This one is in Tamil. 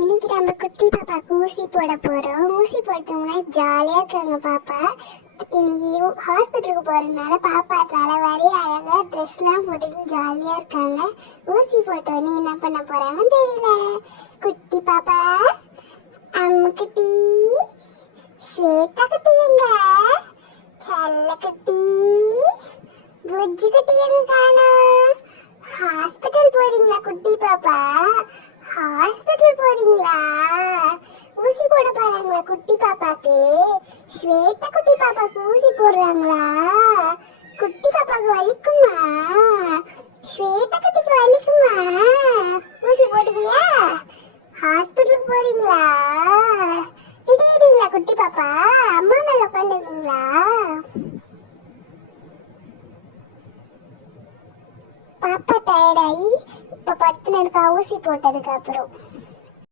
இன்னைக்கு நம்ம குட்டி பாப்பாக்கு ஊசி போட போறோம். ஊசி போடுறதுக்கு முன்னாடி ஜாலியா இருக்காங்க பாப்பா. இன்னைக்கு ஹாஸ்பிட்டலுக்கு போறதுனால பாப்பா தலைவாரி அழகா ட்ரெஸ்லாம் போட்டுட்டு ஜாலியா இருக்காங்க. ஊசி போட்டோன்னே என்ன பண்ண போறாங்கன்னு தெரியல. குட்டி பாப்பா, அம்மு குட்டி, ஸ்வேதா குட்டி எங்க, செல்ல குட்டி, புஜ்ஜி குட்டி எங்க காணோம்? ஹாஸ்பிட்டல் போறீங்களா குட்டி பாப்பா? ஹாஸ்பிட்டல் போறீங்களா? ஊசி போட போறாங்களா குட்டி பாப்பாக்கு? ஸ்வேதா குட்டி பாப்பாக்கு ஊசி போடுறாங்களா? குட்டி பாப்பாக்கு வலிக்குமா? ஸ்வேதா குட்டிக்கு வலிக்குமா? ஊசி போட்டுக்கியா? ஹாஸ்பிட்டலுக்கு போறீங்களா? ரெடியாயிட்டீங்களா குட்டி பாப்பா? அம்மா மேல உட்காந்துருக்கீங்களா? பாப்பா டயர்டாகி இப்ப படுத்துன்னு இருக்கா ஊசி போட்டதுக்கு அப்புறம்.